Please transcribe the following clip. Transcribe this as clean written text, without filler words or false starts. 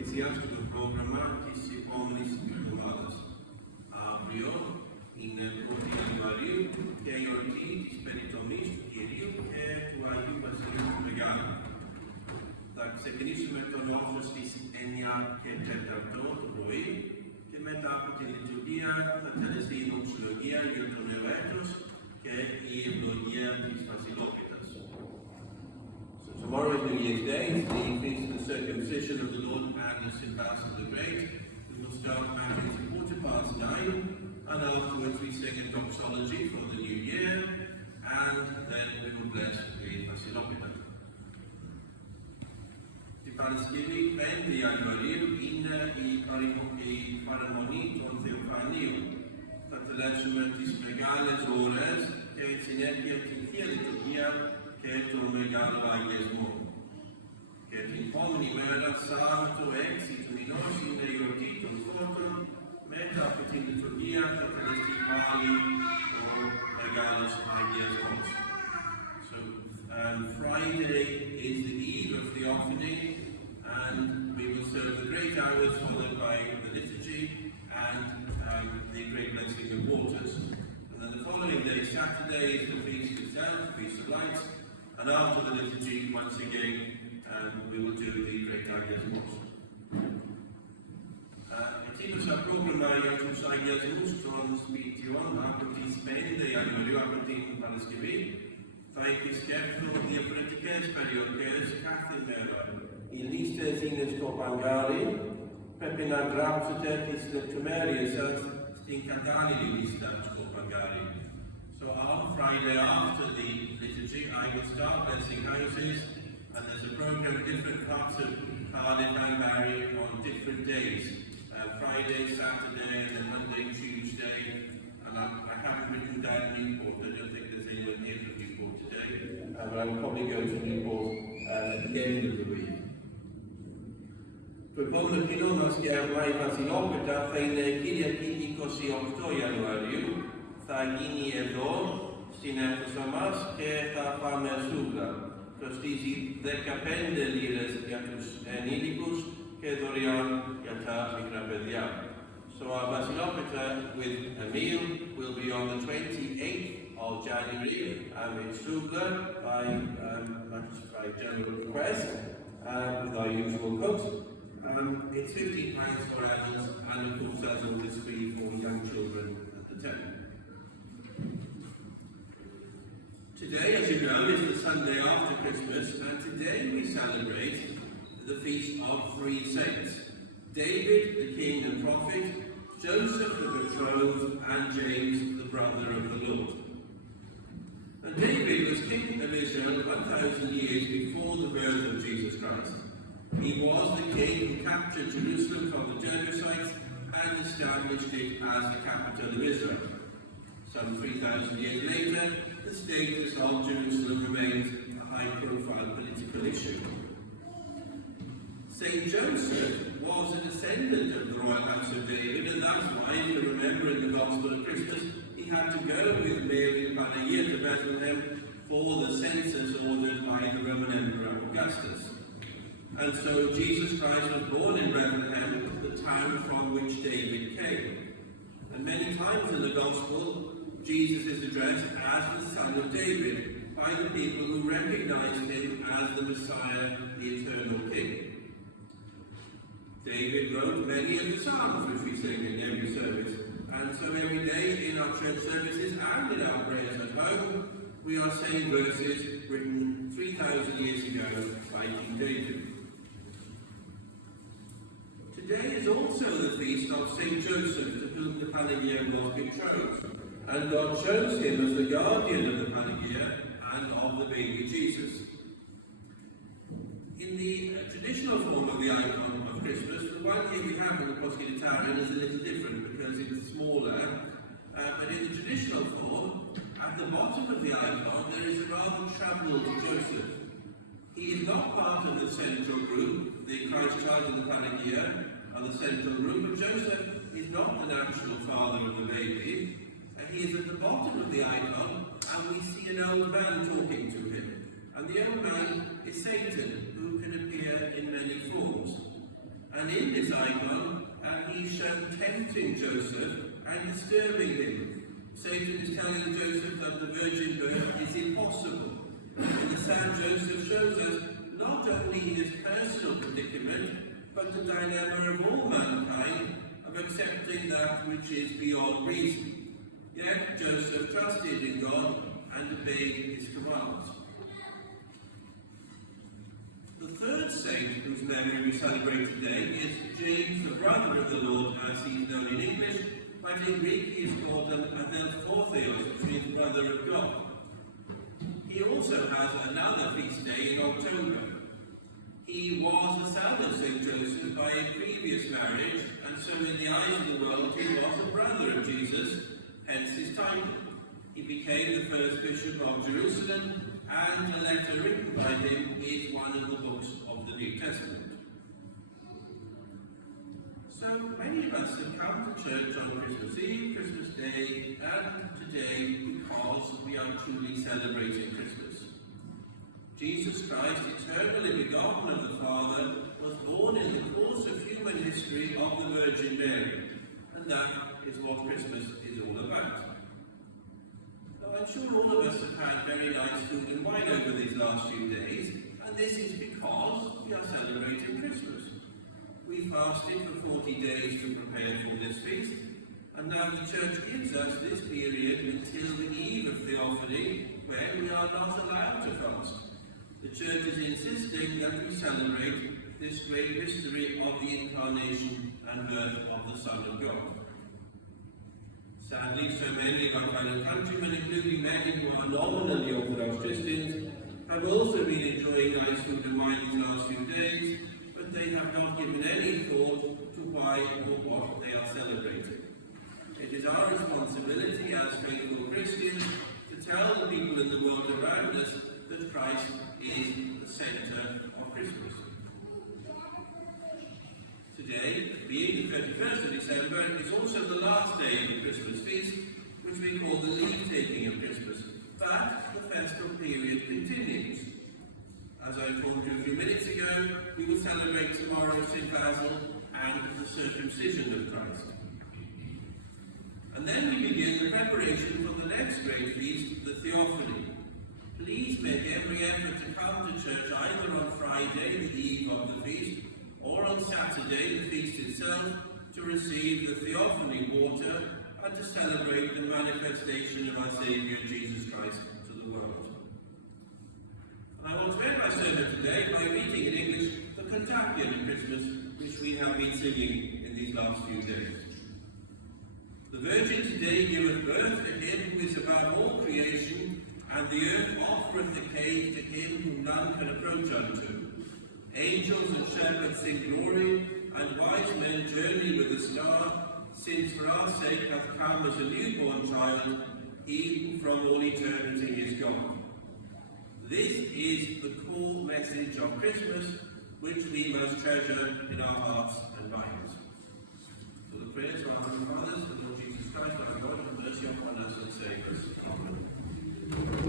eclesiastico programmatis omnis virtualis. Avreo in quotidianarium, che iorti spiritum Kyrium, et tua iubasium regalo. Tac sequenissum et onofostis enia che tetarto voi, che metaput in liturgia, fratelesti in oxologia, iutum evetus, che logia dis facilopitas. So tomorrow is New Year's Day, it's the feast of the circumcision of the Lord and St. Basil the Great. We will start at 9:15, and afterwards we sing a doxology for the new year, and then we will bless the Fasilopita. Di Palestina prendi al Mario in I paramoni con Theophanium, fratellesumentis megales ores, che sinergia tintia liturgia, che tu megalo agiesmo, che in pomni vera salto exitum in os in eortitum fotum, meta in liturgia, fratelesti pali, or megalos agiesmos. So, Friday is the eve of Theophany, and we will serve the great hours followed by the liturgy and the great blessing of waters. And then the following day, Saturday, is the feast itself, the Feast of Lights, and after the liturgy, once again, we will do the great agiasmos. Etimus a programmario tus agiasmus ton spition, apotis spende, agnorio apotim palescivi, Faecis certo diaphretices periorces cathedera, in listes ines topangari, pepina grapsitetis lectumerius stincatali listas topangari. So on Friday after the liturgy, I will start blessing houses, and there's a program in different parts of Cardiff and Barry on different days. Friday, Saturday, and then Monday, Tuesday, and I haven't written down Newport. I don't think there's anyone here from Newport today, but I will probably go to Newport at the end of the week. Propone Pinomas Germai Vasilopeta, Feine Kiliakikos Octo Januarium, Thagini Edo, Sinephosamas, Ke Thafame Suga, Costisi Decapende Lires Iatus Enilicus, Ke Dorian Yata Migrapedia. So our Vasilopeta with a meal will be on the 28th of January, in Sugla by general request, with our usual cooks. It's £15 for adults, and of course that's always free for young children at the temple. Today, as you know, is the Sunday after Christmas, and today we celebrate the feast of three saints: David, the king and prophet, Joseph, the betrothed, and James, the brother of the Lord. And David was king of Israel 1,000 years before the birth of Jesus Christ. He was the king who captured Jerusalem from the Jebusites and established it as the capital of Israel. Some 3,000 years later, the status of Jerusalem remains a high-profile political issue. Saint Joseph was a descendant of the royal house of David, and that's why, if you remember in the Gospel of Christmas, he had to go with Mary and Panagia to Bethlehem for the census ordered by the Roman Emperor Augustus. And so Jesus Christ was born in Bethlehem, the town from which David came. And many times in the Gospel, Jesus is addressed as the Son of David by the people who recognized him as the Messiah, the eternal King. David wrote many of the Psalms which we sing in every service, and so every day in our church services and in our prayers at home, we are saying verses written 3,000 years ago by King David. Today is also the feast of Saint Joseph, to whom the Panagia was betrothed, and God chose him as the guardian of the Panagia and of the baby Jesus. In the traditional form of the icon of Christmas, the one here we have in the Poscitarian is a little different because it's smaller, but in the traditional form, at the bottom of the icon there is a rather troubled Joseph. He is not part of the central group. The Christ child and the Panagia are the central group, but Joseph is not the natural father of the baby. He is at the bottom of the icon, and we see an old man talking to him. And the old man is Satan, who can appear in many forms. And in this icon, he's shown tempting Joseph and disturbing him. Satan is telling Joseph that the virgin birth is impossible. And the sad Joseph shows us not only his personal predicament, but the dilemma of all mankind of accepting that which is beyond reason. Yet Joseph trusted in God and obeyed his commands. The third saint whose memory we celebrate today is James, the brother of the Lord, as he's known in English, but in Greek he is called Adelphortheos, which means brother of God. He also has another feast day in October. He was a son of St. Joseph by a previous marriage, and so in the eyes of the world he was a brother of Jesus, hence his title. He became the first bishop of Jerusalem, and a letter written by him is one of the books of the New Testament. So many of us have come to church on Christmas Eve, Christmas Day, and today because we are truly celebrating Christmas. Jesus Christ, eternally begotten of the Father, was born in the course of human history of the Virgin Mary, and that is what Christmas is all about. Now, I'm sure all of us have had very nice food and wine over these last few days, and this is because we are celebrating Christmas. We fasted for 40 days to prepare for this feast, and now the Church gives us this period until the eve of Theophany, where we are not allowed to fast. The Church is insisting that we celebrate this great mystery of the Incarnation and birth of the Son of God. Sadly, so many of our fellow countrymen, including many who are nominally Orthodox Christians, have also been enjoying nice food and wine these last few days, but they have not given any thought to why or what they are celebrating. It is our responsibility as faithful Christians to tell the people in the world around us that Christ is the centre of Christmas. Today, being the 31st of December, is also the last day of the Christmas feast, which we call the leave-taking of Christmas. But the festal period continues. As I informed you a few minutes ago, we will celebrate tomorrow St. Basil and the circumcision of Christ. And then we begin the preparation for the next great feast, the Theophany. Please make every effort to come to church either on Friday, the eve of the feast, or on Saturday, the feast itself, to receive the Theophany water and to celebrate the manifestation of our Saviour Jesus Christ to the world. I want to end my sermon today by reading in English the Cantabian of Christmas, which we have been singing in these last few days. The Virgin today giveth birth to him who is above all creation, and the earth offereth the cave to him whom none can approach unto. Angels and shepherds sing glory, and wise men journey with the star, since for our sake hath come as a newborn child, he who from all eternity is God. This is the core message of Christmas, which we must treasure in our hearts and minds. So the prayers of our Heavenly Fathers, the Lord Jesus Christ, our God, have mercy upon us and save us. Amen.